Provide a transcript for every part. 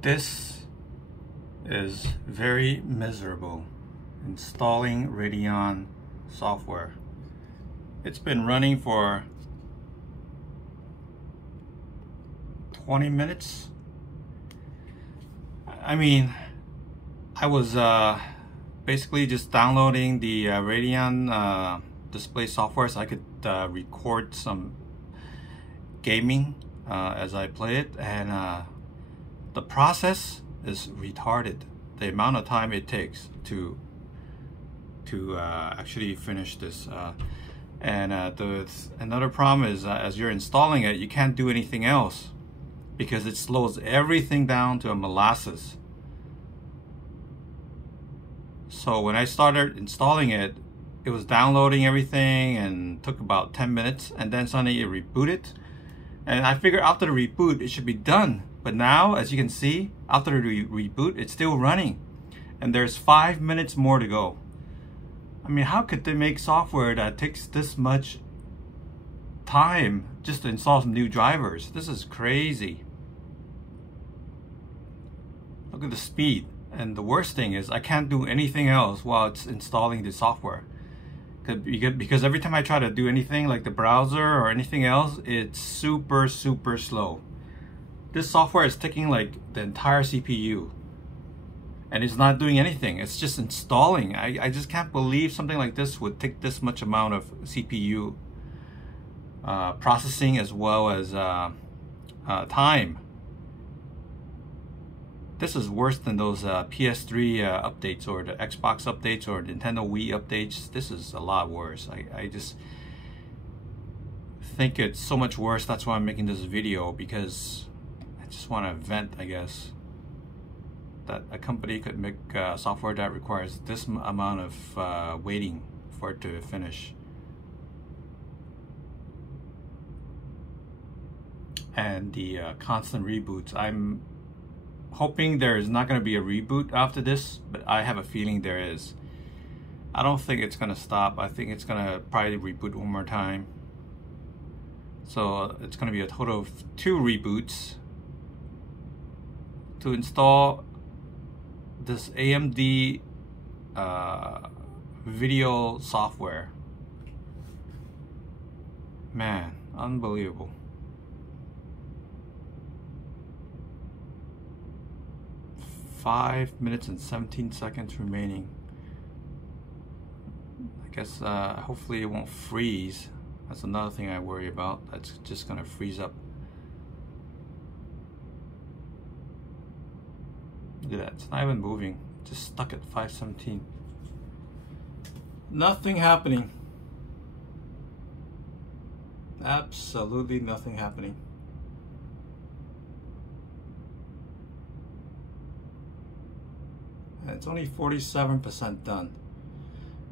This is very miserable. Installing Radeon software. It's been running for 20 minutes. I mean, I was basically just downloading the Radeon display software so I could record some gaming as I play it, and the process is retarded. The amount of time it takes to actually finish this, and another problem is as you're installing it, you can't do anything else because it slows everything down to a molasses. So when I started installing it, it was downloading everything and took about 10 minutes, and then suddenly it rebooted, and I figured after the reboot it should be done. But now, as you can see, after the reboot, it's still running, and there's 5 minutes more to go. I mean, how could they make software that takes this much time just to install some new drivers? This is crazy. Look at the speed. And the worst thing is I can't do anything else while it's installing the software. Because every time I try to do anything like the browser or anything else, it's super slow. This software is taking like the entire CPU, and it's not doing anything. It's just installing. I just can't believe something like this would take this much amount of CPU processing as well as time. This is worse than those PS3 updates or the Xbox updates or Nintendo Wii updates. This is a lot worse. I just think it's so much worse. That's why I'm making this video, because I just want to vent, I guess, that a company could make software that requires this amount of waiting for it to finish. And the constant reboots. I'm hoping there is not going to be a reboot after this, but I have a feeling there is. I don't think it's going to stop. I think it's going to probably reboot one more time. So it's going to be a total of 2 reboots to install this AMD video software. Man, unbelievable. Five minutes and 17 seconds remaining. I guess hopefully it won't freeze. That's another thing I worry about. That's just gonna freeze up. Look at that, it's not even moving. Just stuck at 517. Nothing happening. Absolutely nothing happening. It's only 47% done.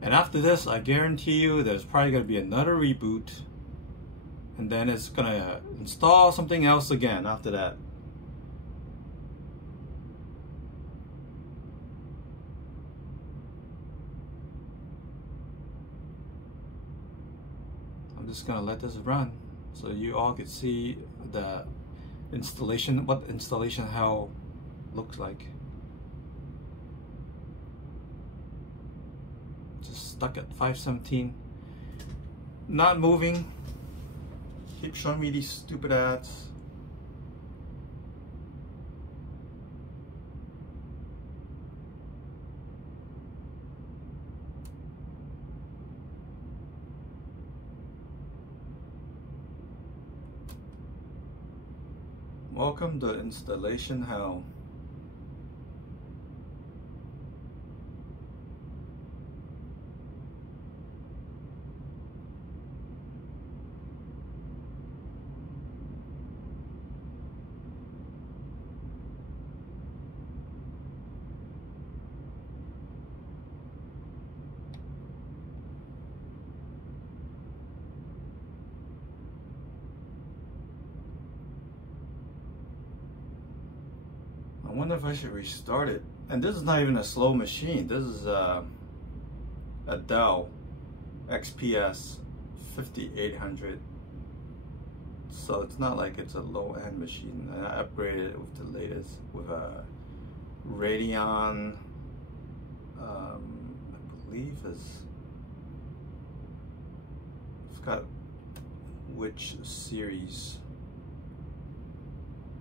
And after this, I guarantee you there's probably going to be another reboot, and then it's going to install something else again after that. I'm just going to let this run so you all can see the installation, what installation hell looks like. Stuck at 517, not moving. Keep showing me these stupid ads. Welcome to installation hell. I wonder if I should restart it. And this is not even a slow machine. This is a Dell XPS 5800. So it's not like it's a low-end machine. I upgraded it with the latest, with a Radeon, I believe it's got which series,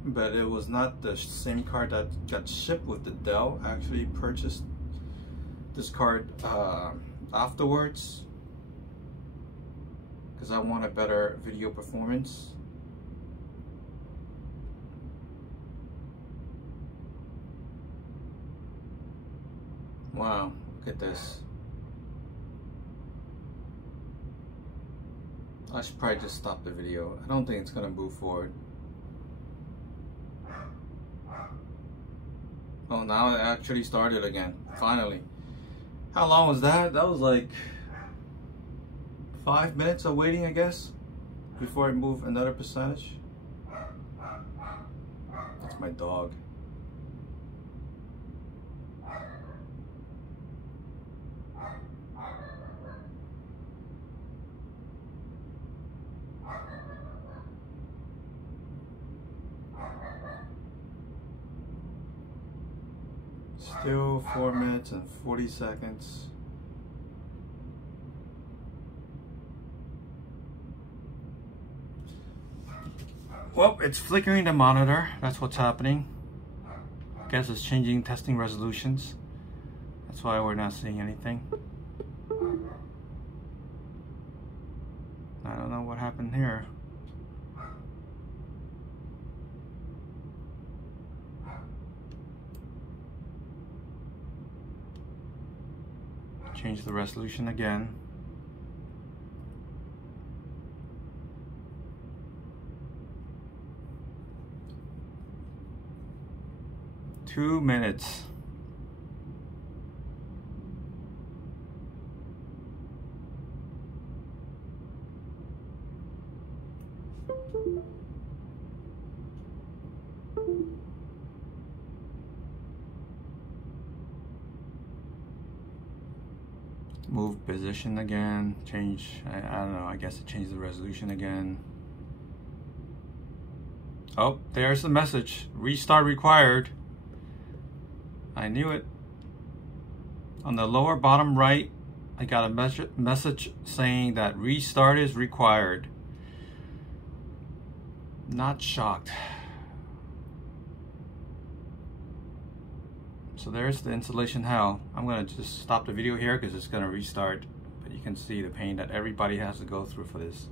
but it was not the same card that got shipped with the Dell. I actually purchased this card afterwards because I want a better video performance. Wow, look at this. I should probably just stop the video. I don't think it's gonna move forward. Oh, now it actually started again, finally. How long was that? That was like 5 minutes of waiting, I guess, before it moved another percentage. That's my dog. Still 4 minutes and 40 seconds. Well, it's flickering the monitor. That's what's happening. I guess it's changing testing resolutions. That's why we're not seeing anything. I don't know what happened here. Change the resolution again. Two minutes. Move position again, change, I don't know, I guess it changed the resolution again. Oh, there's the message, restart required. I knew it. On the lower bottom right, I got a message saying that restart is required. Not shocked. So there's the installation hell. I'm gonna just stop the video here because it's gonna restart, but you can see the pain that everybody has to go through for this.